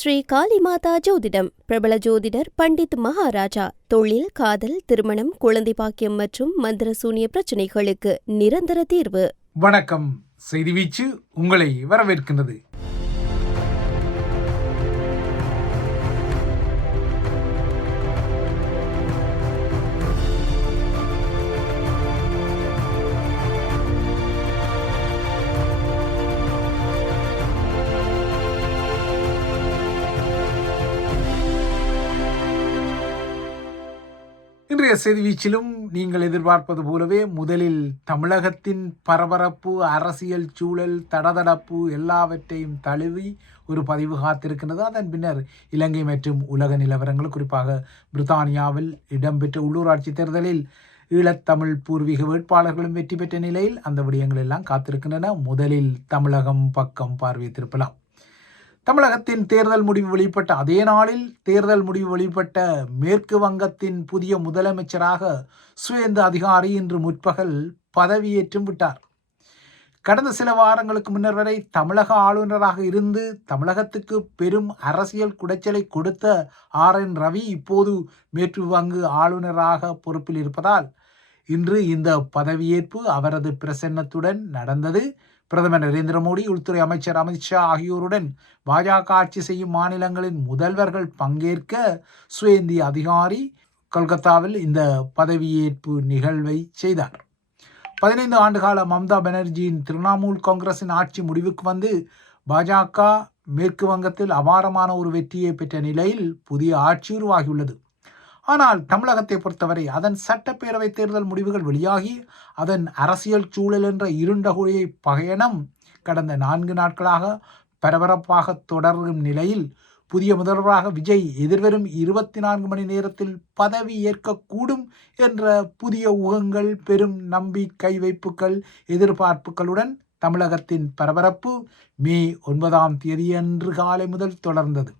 ஸ்ரீ காளிமாதா ஜோதிடம். பிரபல ஜோதிடர் பண்டித் மகாராஜா. தொழில், காதல், திருமணம், குழந்தை பாக்கியம் மற்றும் மந்திர சூனிய பிரச்சனைகளுக்கு நிரந்தர தீர்வு. வணக்கம். செய்தி வீச்சு உங்களை வரவேற்கின்றது. இன்றைய செய்தி வீச்சிலும் நீங்கள் எதிர்பார்ப்பது போலவே முதலில் தமிழகத்தின் பரபரப்பு, அரசியல் சூழல், தடதடப்பு எல்லாவற்றையும் தழுவி ஒரு பதிவு காத்திருக்கின்றது. அதன் பின்னர் இலங்கை மற்றும் உலக நிலவரங்கள், குறிப்பாக பிரித்தானியாவில் இடம்பெற்ற உள்ளூராட்சி தேர்தலில் ஈழத்தமிழ் பூர்வீக வேட்பாளர்களும் வெற்றி பெற்ற நிலையில் அந்த விடயங்கள் எல்லாம் காத்திருக்கின்றன. முதலில் தமிழகம் பக்கம் பார்வை திருப்பலாம். தமிழகத்தின் தேர்தல் முடிவு வெளிப்பட்ட அதே நாளில் தேர்தல் முடிவு வெளிப்பட்ட மேற்கு வங்கத்தின் புதிய முதலமைச்சராக சுவேந்து அதிகாரி இன்று முற்பகல் பதவியேற்றும் விட்டார். கடந்த சில வாரங்களுக்கு முன்னர் வரை தமிழக ஆளுநராக இருந்து தமிழகத்துக்கு பெரும் அரசியல் குடைச்சலை கொடுத்த RN ரவி இப்போது மேற்கு வங்க ஆளுநராக பொறுப்பில் இருப்பதால் இன்று இந்த பதவியேற்பு அவரது பிரசன்னத்துடன் நடந்தது. பிரதமர் நரேந்திர மோடி, உள்துறை அமைச்சர் அமித்ஷா ஆகியோருடன் பாஜக ஆட்சி செய்யும் மாநிலங்களின் முதல்வர்கள் பங்கேற்க சுவேந்தி அதிகாரி கொல்கத்தாவில் இந்த பதவியேற்பு நிகழ்வை செய்தார். 15 ஆண்டுகால மம்தா பானர்ஜியின் திரிணாமுல் காங்கிரசின் ஆட்சி முடிவுக்கு வந்து பாஜக மேற்கு வங்கத்தில் அபாரமான ஒரு வெற்றியை பெற்ற நிலையில் புதிய ஆட்சி உருவாகியுள்ளது. ஆனால் தமிழகத்தை பொறுத்தவரை அதன் சட்டப்பேரவை தேர்தல் முடிவுகள் வெளியாகி அதன் அரசியல் சூழல் என்ற இருண்ட குழியை பயணம் கடந்த 4 நாட்களாக பரபரப்பாக தொடரும் நிலையில் புதிய முதல்வராக விஜய் எதிர்வரும் 24 மணி நேரத்தில் பதவி ஏற்கக்கூடும் என்ற புதிய ஊகங்கள், பெரும் நம்பிக்கை வைப்புகள், எதிர்பார்ப்புகளுடன் தமிழகத்தின் பரபரப்பு மே 9ஆம் தேதியன்று காலை முதல் தொடர்ந்தது.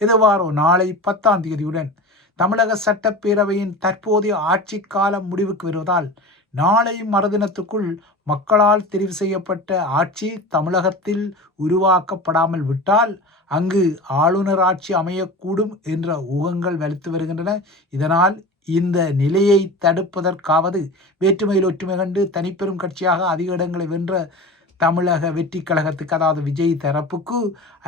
இதுவாரோ நாளை 10ஆம் தேதியுடன் தமிழக சட்டப்பேரவையின் தற்போதைய ஆட்சி காலம் முடிவுக்கு வருவதால் நாளை மறுதினத்துக்குள் மக்களால் தெரிவு செய்யப்பட்ட ஆட்சி தமிழகத்தில் உருவாக்கப்படாமல் விட்டால் அங்கு ஆளுநர் ஆட்சி அமையக்கூடும் என்ற ஊகங்கள் வலுத்து வருகின்றன. இதனால் இந்த நிலையை தடுப்பதற்காவது வேற்றுமையில் ஒற்றுமை கண்டு தனிப்பெரும் கட்சியாக அதிக இடங்களை வென்ற தமிழக வெற்றி கழகத்துக்கு, அதாவது விஜய் தரப்புக்கு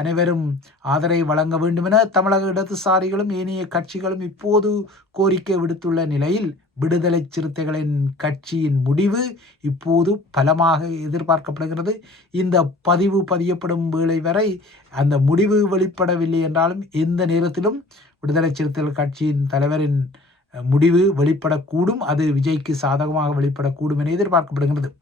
அனைவரும் ஆதரவை வழங்க வேண்டும் என தமிழக இடதுசாரிகளும் ஏனைய கட்சிகளும் இப்போது கோரிக்கை விடுத்துள்ள நிலையில் விடுதலை சிறுத்தைகளின் கட்சியின் முடிவு இப்போது பலமாக எதிர்பார்க்கப்படுகிறது. இந்த பதிவு பதியப்படும் வேளை வரை அந்த முடிவு வெளிப்படவில்லை என்றாலும் எந்த நேரத்திலும் விடுதலை சிறுத்தைகள் கட்சியின் தலைவரின் முடிவு வெளிப்படக்கூடும். அது விஜய்க்கு சாதகமாக வெளிப்படக்கூடும் என எதிர்பார்க்கப்படுகிறது.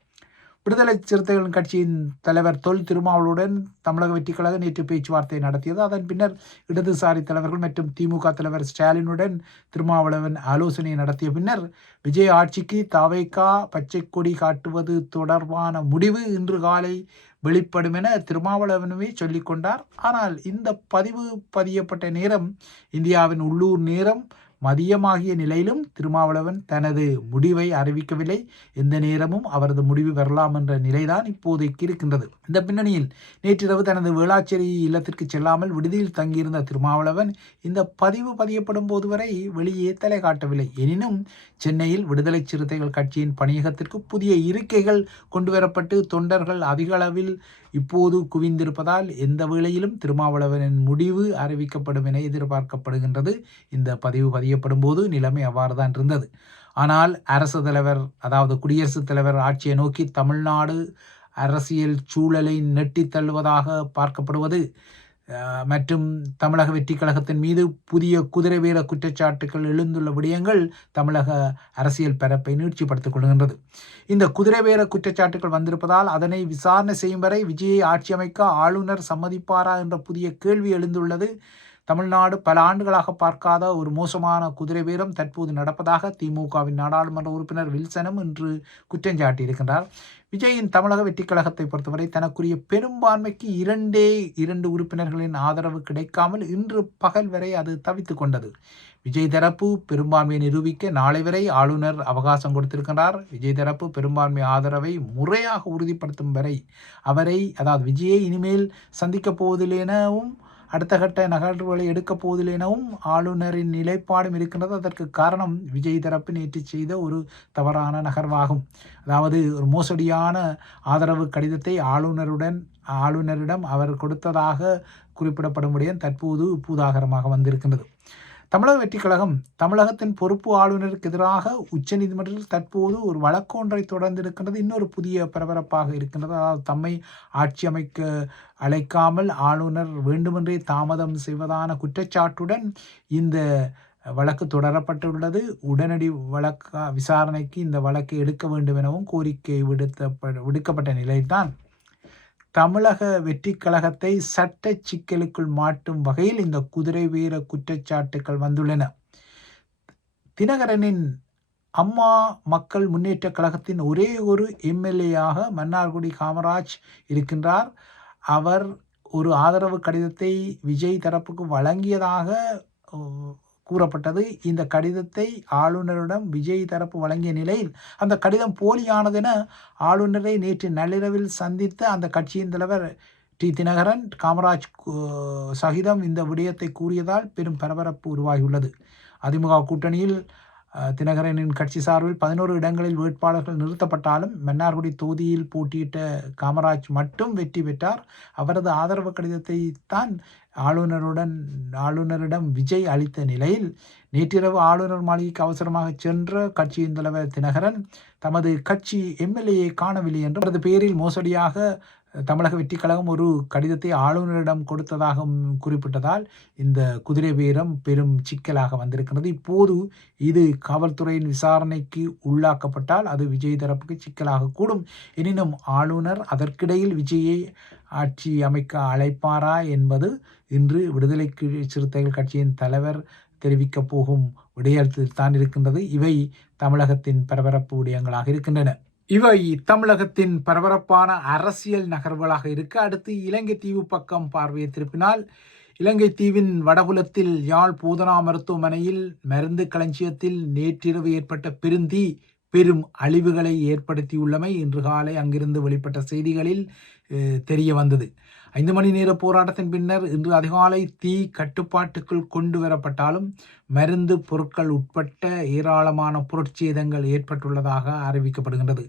விடுதலை சிறுத்தைகள் கட்சியின் தலைவர் தொல் திருமாவளவுடன் தமிழக வெற்றிக் கழகம் நேற்று பேச்சுவார்த்தை நடத்தியது. அதன் பின்னர் இடதுசாரி தலைவர்கள் மற்றும் திமுக தலைவர் ஸ்டாலினுடன் திருமாவளவன் ஆலோசனை நடத்திய பின்னர் விஜய் ஆட்சிக்கு தவைகா பச்சை கொடி காட்டுவது தொடர்பான முடிவு இன்று காலை வெளிப்படும் என திருமாவளவனுமே சொல்லிக் கொண்டார். ஆனால் இந்த பதிவு பதியப்பட்ட நேரம் இந்தியாவின் உள்ளூர் நேரம் மதியமாகிய நிலையிலும் திருமாவளவன் தனது முடிவை அறிவிக்கவில்லை. எந்த நேரமும் அவரது முடிவு வரலாம் என்ற நிலைதான் இப்போதைக்கு இருக்கின்றது. இந்த பின்னணியில் நேற்றிரவு தனது வேளாச்சேரி இல்லத்திற்கு செல்லாமல் விடுதியில் தங்கியிருந்த திருமாவளவன் இந்த பதிவு பதியப்படும் போது வரை வெளியே தலை காட்டவில்லை. எனினும் சென்னையில் விடுதலை சிறுத்தைகள் கட்சியின் பணியகத்திற்கு புதிய இருக்கைகள் கொண்டுவரப்பட்டு தொண்டர்கள் அதிக அளவில் இப்போது குவிந்திருப்பதால் எந்த வேளையிலும் திருமாவளவனின் முடிவு அறிவிக்கப்படும் என எதிர்பார்க்கப்படுகின்றது. இந்த பதிவு பதியப்படும் போது நிலைமை அவ்வாறு தான் இருந்தது. ஆனால் அரசு தலைவர், அதாவது குடியரசுத் தலைவர் ஆட்சியை நோக்கி தமிழ்நாடு அரசியல் சூழலை நெட்டி தள்ளுவதாக பார்க்கப்படுவது மற்றும் தமிழக வெற்றி கழகத்தின் மீது புதிய குதிரை வீர குற்றச்சாட்டுகள் எழுந்துள்ள விடயங்கள் தமிழக அரசியல் பரப்பை நீட்சிப்படுத்திக் கொள்கின்றது. இந்த குதிரை வீர குற்றச்சாட்டுகள் வந்திருப்பதால் அதனை விசாரணை செய்யும் வரை விஜயை ஆட்சி அமைக்க ஆளுநர் சம்மதிப்பாரா என்ற புதிய கேள்வி எழுந்துள்ளது. தமிழ்நாடு பல ஆண்டுகளாக பார்க்காத ஒரு மோசமான குதிரை வீரம் தற்போது நடப்பதாக திமுகவின் நாடாளுமன்ற உறுப்பினர் வில்சனும் இன்று குற்றம் சாட்டியிருக்கின்றார். விஜயின் தமிழக வெற்றி கழகத்தை பொறுத்தவரை தனக்குரிய பெரும்பான்மைக்கு 2 உறுப்பினர்களின் ஆதரவு கிடைக்காமல் இன்று பகல் வரை அது தவித்துக் கொண்டது. விஜய் தரப்பு பெரும்பான்மையை நிரூபிக்க நாளை வரை ஆளுநர் அவகாசம் கொடுத்திருக்கிறார். விஜய் தரப்பு பெரும்பான்மை ஆதரவை முறையாக உறுதிப்படுத்தும் வரை அவரை, அதாவது விஜயை இனிமேல் சந்திக்கப் போவதில்லை எனவும் அடுத்த கட்ட நகர்வுகளை எடுக்கப் போவதில்லை எனவும் ஆளுநரின் நிலைப்பாடும் இருக்கின்றது. அதற்கு காரணம் விஜய் தரப்பு நேற்று செய்த ஒரு தவறான நகர்வாகும். அதாவது ஒரு மோசடியான ஆதரவு கடிதத்தை ஆளுநரிடம் அவர் கொடுத்ததாக குறிப்பிடப்படும்படியும் தற்போது பூதாகரமாக வந்திருக்கின்றது. தமிழக வெற்றிக் கழகம் தமிழகத்தின் பொறுப்பு ஆளுநருக்கு எதிராக உச்சநீதிமன்றத்தில் தற்போது ஒரு வழக்கு ஒன்றை தொடர்ந்து இருக்கின்றது. இன்னொரு புதிய பரபரப்பாக இருக்கின்றது. அதாவது தம்மை ஆட்சி அமைக்க அழைக்காமல் ஆளுநர் வேண்டுமென்றே தாமதம் செய்வதான குற்றச்சாட்டுடன் இந்த வழக்கு தொடரப்பட்டுள்ளது. உடனடி விசாரணைக்கு இந்த வழக்கை எடுக்க வேண்டும் எனவும் கோரிக்கை விடுக்கப்பட்ட நிலையில்தான் தமிழக வெற்றிக் கழகத்தை சட்ட சிக்கலுக்குள் மாட்டும் வகையில் இந்த குதிரை வீர குற்றச்சாட்டுகள் வந்துள்ளன. தினகரனின் அம்மா மக்கள் முன்னேற்ற கழகத்தின் ஒரே ஒரு எம்எல்ஏயாக மன்னார்குடி காமராஜ் இருக்கின்றார். அவர் ஒரு ஆதரவு கடிதத்தை விஜய் தரப்புக்கு வழங்கியதாக கூறப்பட்டது. இந்த கடிதத்தை ஆளுநரிடம் விஜய் தரப்பு வழங்கிய நிலையில் அந்த கடிதம் போலியானதென ஆளுநரை நேற்று நள்ளிரவில் சந்தித்த அந்த கட்சியின் தலைவர் தினகரன் காமராஜ் சகிதம் இந்த விடயத்தை கூறியதால் பெரும் பரபரப்பு உருவாகியுள்ளது. அதிமுக கூட்டணியில் தினகரனின் கட்சி சார்பில் 11 இடங்களில் வேட்பாளர்கள் நிறுத்தப்பட்டாலும் மன்னார்குடி தொகுதியில் போட்டியிட்ட காமராஜ் மட்டும் வெற்றி பெற்றார். அவரது ஆதரவு கடிதத்தை தான் ஆளுநரிடம் விஜய் அளித்த நிலையில் நேற்றிரவு ஆளுநர் மாளிகைக்கு அவசரமாக சென்ற கட்சியின் தலைவர் தினகரன் தமது கட்சி எம்எல்ஏயை காணவில்லை என்று அவரது பேரில் மோசடியாக தமிழக வெற்றிக் கழகம் ஒரு கடிதத்தை ஆளுநரிடம் கொடுத்ததாக குறிப்பிட்டதால் இந்த குதிரை வீரம் பெரும் சிக்கலாக வந்திருக்கிறது. இப்போது இது காவல்துறையின் விசாரணைக்கு உள்ளாக்கப்பட்டால் அது விஜய் தரப்புக்கு சிக்கலாக கூடும். எனினும் ஆளுநர் அதற்கிடையில் விஜயை ஆட்சி அமைக்க அழைப்பாரா என்பது இன்று விடுதலை சிறுத்தைகள் கட்சியின் தலைவர் தெரிவிக்கப் போகும் விடயத்தில் தான் இருக்கின்றது. இவை தமிழகத்தின் பரபரப்பு விடயங்களாக இருக்கின்றன. இவை தமிழகத்தின் பரபரப்பான அரசியல் நகர்வுகளாக இருக்க, அடுத்து இலங்கை தீவு பக்கம் பார்வையை திருப்பினால், இலங்கை தீவின் வடபுலத்தில் யாழ் போதனா மருத்துவமனையில் மருந்து களஞ்சியத்தில் நேற்றிரவு ஏற்பட்ட பெருந்தீ பெரும் அழிவுகளை ஏற்படுத்தியுள்ளமை இன்று காலை அங்கிருந்து வெளிப்பட்ட செய்திகளில் தெரிய வந்தது. 5 மணி நேர போராட்டத்தின் பின்னர் இன்று அதிகாலை தீ கட்டுப்பாட்டுக்குள் கொண்டு வரப்பட்டாலும் மருந்து பொருட்கள் உட்பட்ட ஏராளமான பொருட்சேதங்கள் ஏற்பட்டுள்ளதாக அறிவிக்கப்படுகின்றது.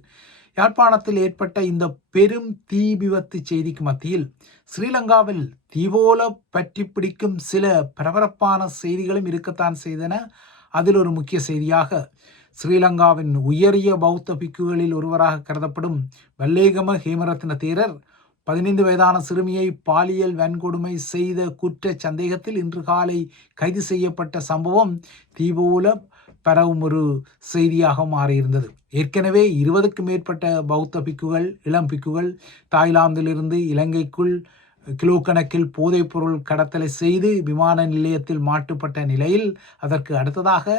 யாழ்ப்பாணத்தில் ஏற்பட்ட இந்த பெரும் தீ விபத்து செய்திக்கு மத்தியில் ஸ்ரீலங்காவில் தீபோல பற்றி பிடிக்கும் சில பரபரப்பான செய்திகளும் இருக்கத்தான் செய்தன. அதில் ஒரு முக்கிய செய்தியாக ஸ்ரீலங்காவின் உயரிய பௌத்த பிக்குகளில் ஒருவராக கருதப்படும் வல்லேகம ஹேமரத்ன தேரர் 15 வயதான சிறுமியை பாலியல் வன்கொடுமை செய்த குற்ற சந்தேகத்தில் இன்று காலை கைது செய்யப்பட்ட சம்பவம் தீபோல பரவும் ஒரு செய்தியாக மாறியிருந்தது. ஏற்கனவே 20க்கும் மேற்பட்ட பௌத்த பிக்குகள், இளம் பிக்குகள் தாய்லாந்திலிருந்து இலங்கைக்குள் கிலோ கணக்கில் போதைப் பொருள் கடத்தலை செய்து விமான நிலையத்தில் மாட்டுப்பட்ட நிலையில் அதற்கு அடுத்ததாக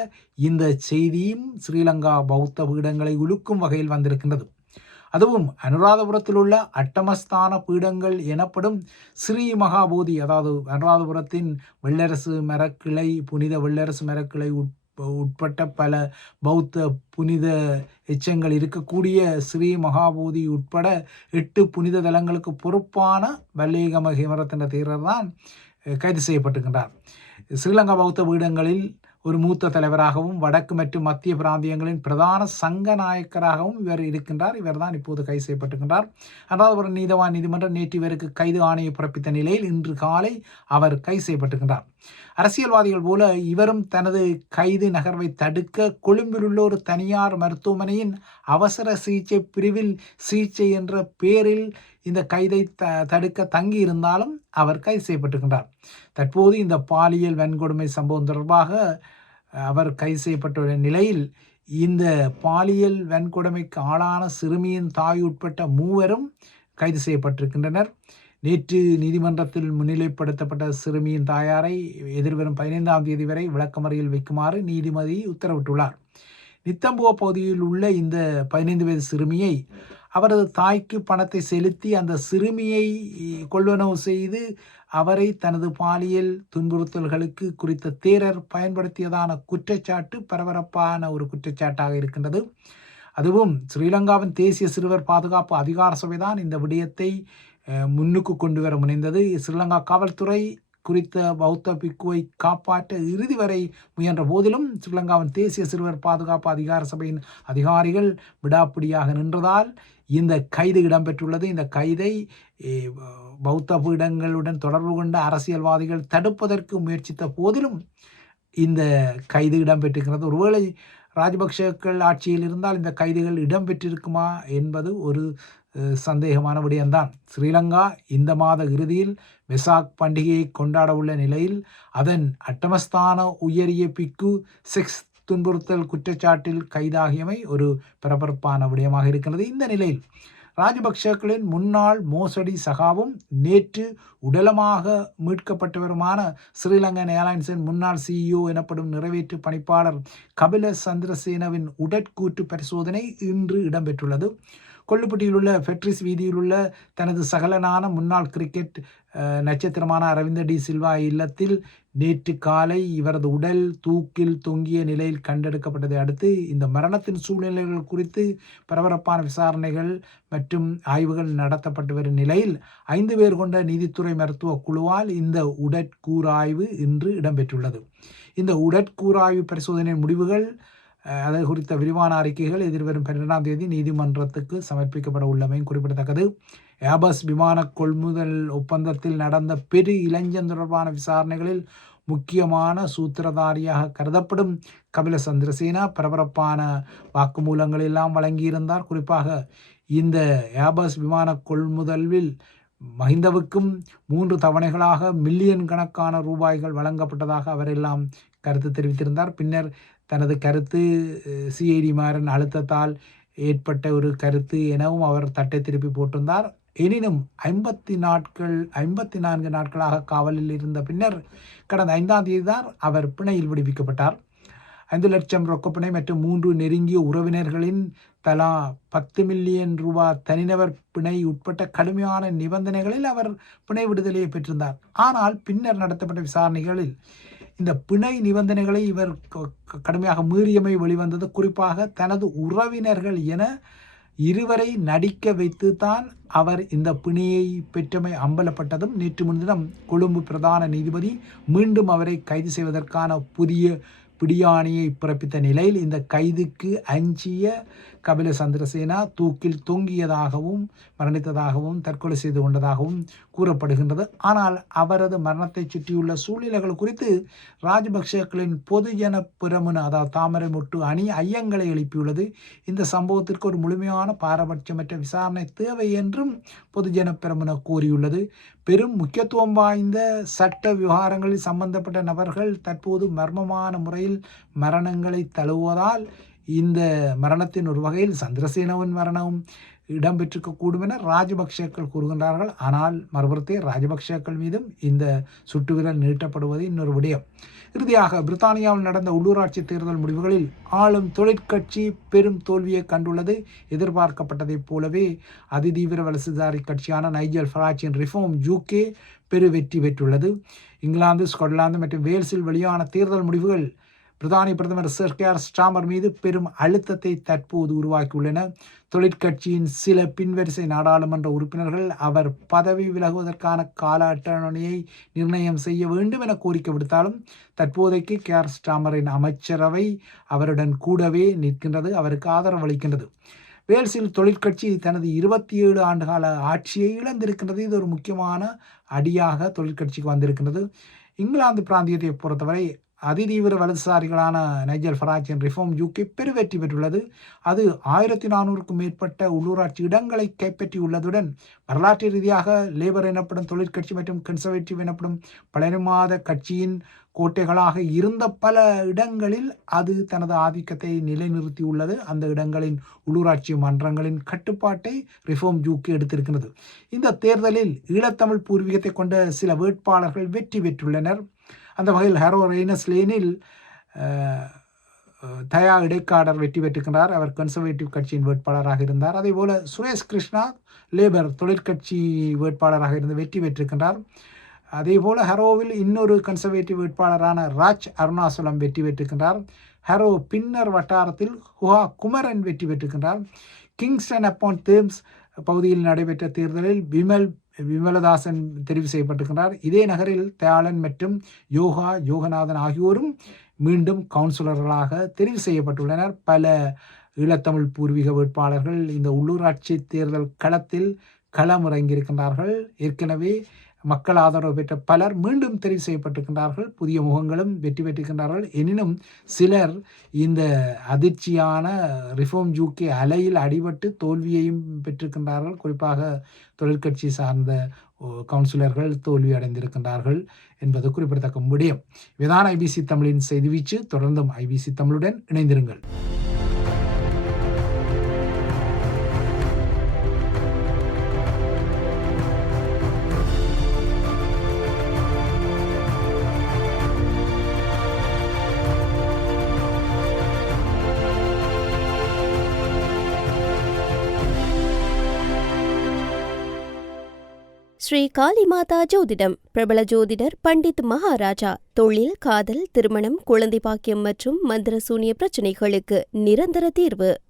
இந்த செய்தியும் ஸ்ரீலங்கா பௌத்த பீடங்களை உலுக்கும் வகையில் வந்திருக்கின்றது. அதுவும் அனுராதபுரத்தில் உள்ள அட்டமஸ்தான பீடங்கள் எனப்படும் ஸ்ரீ மகாபோதி, அதாவது அனுராதபுரத்தின் வெள்ளரசு மரக்கிளை, புனித வெள்ளரசு மரக்கிளை உட்பட்ட பல பௌத்த புனித எச்சங்கள் இருக்கக்கூடிய ஸ்ரீ மகாபோதி உட்பட 8 புனித தலங்களுக்கு பொறுப்பான வல்லேகம ஹேமரத்ன தேரர் தான் கைது செய்யப்பட்டிருக்கின்றார். ஸ்ரீலங்கா பௌத்த பீடங்களில் ஒரு மூத்த தலைவராகவும் வடக்கு மற்றும் மத்திய பிராந்தியங்களின் பிரதான சங்க நாயக்கராகவும் இவர் இருக்கின்றார். இவர் தான் இப்போது கைது செய்யப்பட்டிருக்கின்றார். அனுராதபுரம் நீதவான் நீதிமன்றம் நேற்று இவருக்கு கைது ஆணையை பிறப்பித்த நிலையில் இன்று காலை அவர் கைது செய்யப்பட்டிருக்கின்றார். அரசியல்வாதிகள் போல இவரும் தனது கைது நகர்வை தடுக்க கொழும்பில் உள்ள ஒரு தனியார் மருத்துவமனையின் அவசர சிகிச்சை பிரிவில் சிகிச்சை என்ற பெயரில் இந்த கைதை தடுக்க தங்கி இருந்தாலும் அவர் கைது செய்யப்பட்டிருக்கின்றார். தற்போது இந்த பாலியல் வன்கொடுமை சம்பவம் தொடர்பாக அவர் கைது செய்யப்பட்டுள்ள நிலையில் இந்த பாலியல் வன்கொடுமைக்கு ஆளான சிறுமியின் தாய் உட்பட்ட 3 கைது செய்யப்பட்டிருக்கின்றனர். நேற்று நீதிமன்றத்தில் முன்னிலைப்படுத்தப்பட்ட சிறுமியின் தாயாரை எதிர்வரும் 15ஆம் தேதி வரை விளக்கமறியல் வைக்குமாறு நீதிபதி உத்தரவிட்டுள்ளார். நித்தம்புவ பகுதியில் உள்ள இந்த 15 வயது சிறுமியை அவரது தாய்க்கு பணத்தை செலுத்தி அந்த சிறுமியை கொள்வனவு செய்து அவரை தனது பாலியல் துன்புறுத்தல்களுக்கு குறித்த தேரர் பயன்படுத்தியதான குற்றச்சாட்டு பரபரப்பான ஒரு குற்றச்சாட்டாக இருக்கின்றது. அதுவும் ஸ்ரீலங்காவின் தேசிய சிறுவர் பாதுகாப்பு அதிகார சபைதான் இந்த விடயத்தை முன்னுக்கு கொண்டு வர முனைந்தது. ஸ்ரீலங்கா காவல்துறை குறித்த பௌத்த பிக்குவை காப்பாற்ற இறுதி வரை முயன்ற போதிலும் ஸ்ரீலங்காவின் தேசிய சிறுவர் பாதுகாப்பு அதிகார சபையின் அதிகாரிகள் விடாப்பிடியாக நின்றதால் இந்த கைது இடம்பெற்றுள்ளது. இந்த கைதை பௌத்த பீடங்களுடன் தொடர்பு கொண்ட அரசியல்வாதிகள் தடுப்பதற்கு முயற்சித்த போதிலும் இந்த கைது இடம்பெற்றிருக்கிறது. ஒருவேளை ராஜபக்ஷக்கள் ஆட்சியில் இருந்தால் இந்த கைதுகள் இடம்பெற்றிருக்குமா என்பது ஒரு சந்தேகமான விடயம்தான். ஸ்ரீலங்கா இந்த மாத இறுதியில் வெசாக் பண்டிகையை கொண்டாட உள்ள நிலையில் அதன் அட்டமஸ்தான உயரிய பிக்கு செக்ஸ் துன்புறுத்தல் குற்றச்சாட்டில் கைதாகியமை ஒரு பரபரப்பான விடயமாக இருக்கிறது. இந்த நிலையில் ராஜபக்ஷக்களின் முன்னாள் மோசடி சகாவும் நேற்று உடலமாக மீட்கப்பட்டவருமான ஸ்ரீலங்கன் ஏர்லைன்ஸின் முன்னாள் CEO எனப்படும் நிறைவேற்று பணிப்பாளர் கபில சந்திரசேனவின் உடற்கூற்று பரிசோதனை இன்று இடம்பெற்றுள்ளது. கொள்ளுப்பட்டியில் உள்ள பெட்ரிஸ் வீதியில் உள்ள தனது சகலனான முன்னாள் கிரிக்கெட் நட்சத்திரமான அரவிந்த டி சில்வா இல்லத்தில் நேற்று காலை இவரது உடல் தூக்கில் தொங்கிய நிலையில் கண்டெடுக்கப்பட்டதை அடுத்து இந்த மரணத்தின் சூழ்நிலைகள் குறித்து பரபரப்பான விசாரணைகள் மற்றும் ஆய்வுகள் நடத்தப்பட்டு வரும் நிலையில் 5 பேர் கொண்ட நீதித்துறை மருத்துவ குழுவால் இந்த உடற்கூறாய்வு இன்று இடம்பெற்றுள்ளது. இந்த உடற்கூறாய்வு பரிசோதனை முடிவுகள் அது குறித்த விரிவான அறிக்கைகள் எதிர்வரும் 12ஆம் தேதி நீதிமன்றத்துக்கு சமர்ப்பிக்கப்பட உள்ளமையும் குறிப்பிடத்தக்கது. ஏர்பஸ் விமான கொள்முதல் ஒப்பந்தத்தில் நடந்த பெரு இளைஞன் தொடர்பான விசாரணைகளில் முக்கியமான சூத்திரதாரியாக கருதப்படும் கபில சந்திரசேனா பரபரப்பான வாக்குமூலங்கள் எல்லாம் வழங்கியிருந்தார். குறிப்பாக இந்த ஏர்பஸ் விமான கொள்முதலில் மஹிந்தவுக்கும் 3 தவணைகளாக மில்லியன் கணக்கான ரூபாய்கள் வழங்கப்பட்டதாக அவரெல்லாம் கருத்து தெரிவித்திருந்தார். பின்னர் தனது கருத்து CID மாறன் அழுத்தத்தால் ஏற்பட்ட ஒரு கருத்து எனவும் அவர் தட்டை திருப்பி போட்டிருந்தார். எனினும் 54 நாட்களாக காவலில் இருந்த பின்னர் கடந்த 5ஆம் தேதி தான் அவர் பிணையில் விடுவிக்கப்பட்டார். 5 லட்சம் ரொக்கப்பணை மற்றும் 3 நெருங்கிய உறவினர்களின் தலா 10 மில்லியன் ரூபாய் தனிநபர் பிணை உட்பட்ட கடுமையான நிபந்தனைகளில் அவர் பிணை விடுதலையை பெற்றிருந்தார். ஆனால் பின்னர் நடத்தப்பட்ட விசாரணைகளில் இந்த பிணை நிபந்தனைகளை இவர் கடுமையாக மீறியமை வெளிவந்தது. குறிப்பாக தனது உறவினர்கள் என 2 வரை நடிக்க வைத்து தான் அவர் இந்த பிணையை பெற்றமை அம்பலப்பட்டதும் நேற்று முன்தினம் கொழும்பு பிரதான நீதிபதி மீண்டும் அவரை கைது செய்வதற்கான புதிய பிடியாணையை பிறப்பித்த நிலையில் இந்த கைதுக்கு அஞ்சிய கபில சந்திரசேனா தூக்கில் தொங்கியதாகவும் மரணித்ததாகவும் தற்கொலை செய்து கொண்டதாகவும் கூறப்படுகின்றது. ஆனால் அவரது மரணத்தை சுற்றியுள்ள சூழ்நிலைகள் குறித்து ராஜபக்ஷக்களின் பொதுஜன பிரமுன அதாவது தாமரை மொட்டு அணி ஐயங்களை எழுப்பியுள்ளது. இந்த சம்பவத்திற்கு ஒரு முழுமையான பாரபட்சமற்ற விசாரணை தேவை என்றும் பொதுஜன பிரமுன கோரியுள்ளது. பெரும் முக்கியத்துவம் வாய்ந்த சட்ட விவகாரங்களில் சம்பந்தப்பட்ட நபர்கள் தற்போது மர்மமான முறையில் மரணங்களை தழுவுவதால் இந்த மரணத்தின் ஒரு வகையில் சந்திரசேனவின் மரணமும் இடம்பெற்றிருக்கக்கூடும் என ராஜபக்ஷக்கள் கூறுகின்றார்கள். ஆனால் மறுபுறத்தே ராஜபக்ஷக்கள் மீதும் இந்த சுட்டுவிரல் நீட்டப்படுவது இன்னொரு விடயம். இறுதியாக பிரித்தானியாவில் நடந்த உள்ளூராட்சி தேர்தல் முடிவுகளில் ஆளும் தொழிற்கட்சி பெரும் தோல்வியை கண்டுள்ளது. எதிர்பார்க்கப்பட்டதைப் போலவே அதிதீவிர வலதுசாரி கட்சியான நைஜல் ஃபராஜின் ரிஃபார்ம் UK பெரு வெற்றி பெற்றுள்ளது. இங்கிலாந்து, ஸ்காட்லாந்து மற்றும் வேல்ஸில் வெளியான தேர்தல் முடிவுகள் பிரதானி பிரதமர் சர் கியர் ஸ்டார்மர் மீது பெரும் அழுத்தத்தை தற்போது உருவாக்கியுள்ளன. தொழிற்கட்சியின் சில பின்வரிசை நாடாளுமன்ற உறுப்பினர்கள் அவர் பதவி விலகுவதற்கான கால அட்டவணையை நிர்ணயம் செய்ய வேண்டும் என கோரிக்கை விடுத்தாலும் தற்போதைக்கு கியர் ஸ்டார்மரின் அமைச்சரவை அவருடன் கூடவே நிற்கின்றது, அவருக்கு ஆதரவு அளிக்கின்றது. வேல்ஸில் தொழிற்கட்சி தனது 27 ஆண்டுகால ஆட்சியை இழந்திருக்கின்றது. இது ஒரு முக்கியமான அடியாக தொழிற்கட்சிக்கு வந்திருக்கின்றது. இங்கிலாந்து பிராந்தியத்தை பொறுத்தவரை அதிதீவிர வலதுசாரிகளான நைஜல் ஃபராஜின் ரிஃபார்ம் UK பெருவெற்றி பெற்றுள்ளது. அது 1400க்கும் மேற்பட்ட உள்ளூராட்சி இடங்களை கைப்பற்றியுள்ளதுடன் வரலாற்று ரீதியாக லேபர் எனப்படும் தொழிற்கட்சி மற்றும் கன்சர்வேட்டிவ் எனப்படும் பழமைவாத கட்சியின் கோட்டைகளாக இருந்த பல இடங்களில் அது தனது ஆதிக்கத்தை நிலைநிறுத்தியுள்ளது. அந்த இடங்களின் உள்ளூராட்சி மன்றங்களின் கட்டுப்பாட்டை ரிஃபார்ம் UK எடுத்திருக்கிறது. இந்த தேர்தலில் ஈழத்தமிழ் பூர்வீகத்தை கொண்ட சில வேட்பாளர்கள் வெற்றி பெற்றுள்ளனர். அந்த வகையில் ஹரோ ரெய்னஸ் லேனில் தயா இடைக்காடர் வெற்றி பெற்றுக்கின்றார். அவர் கன்சர்வேட்டிவ் கட்சியின் வேட்பாளராக இருந்தார். அதே போல சுரேஷ் கிருஷ்ணா லேபர் தொழிற்கட்சி வேட்பாளராக இருந்து வெற்றி பெற்றிருக்கின்றார். அதே போல ஹரோவில் இன்னொரு கன்சர்வேட்டிவ் வேட்பாளரான ராஜ் அருணாசலம் வெற்றி பெற்றிருக்கின்றார். ஹரோ பின்னர் வட்டாரத்தில் ஹுஹா குமரன் வெற்றி பெற்றிருக்கின்றார். கிங்ஸ்டன் அப்பான் தேம்ஸ் பகுதியில் நடைபெற்ற தேர்தலில் விமல் விமலதாசன் தெரிவு செய்யப்பட்டிருக்கிறார். இதே நகரில் தயாளன் மற்றும் யோகநாதன் ஆகியோரும் மீண்டும் கவுன்சிலர்களாக தெரிவு செய்யப்பட்டுள்ளனர். பல ஈழத்தமிழ் பூர்வீக வேட்பாளர்கள் இந்த உள்ளூராட்சி தேர்தல் களத்தில் களமிறங்கியிருக்கின்றார்கள். ஏற்கனவே மக்கள் ஆதரவு பெற்ற பலர் மீண்டும் தெரிவு செய்யப்பட்டிருக்கின்றார்கள். புதிய முகங்களும் வெற்றி பெற்றிருக்கின்றார்கள். எனினும் சிலர் இந்த அதிர்ச்சியான ரிஃபார்ம் யூகே அலையில் அடிபட்டு தோல்வியையும் பெற்றிருக்கின்றார்கள். குறிப்பாக தொழிற்கட்சி சார்ந்த கவுன்சிலர்கள் தோல்வி அடைந்திருக்கின்றார்கள் என்பது குறிப்பிடத்தக்க விடயம். இவைதான் ஐபிசி தமிழின் செய்திவீச்சு. தொடர்ந்தும் ஐபிசி தமிழுடன் இணைந்திருங்கள். ஸ்ரீ காளிமாதா ஜோதிடம் பிரபல ஜோதிடர் பண்டித் மகாராஜா. தொழில், காதல், திருமணம், குழந்தை பாக்கியம் மற்றும் மந்திர சூனிய பிரச்சினைகளுக்கு நிரந்தர தீர்வு.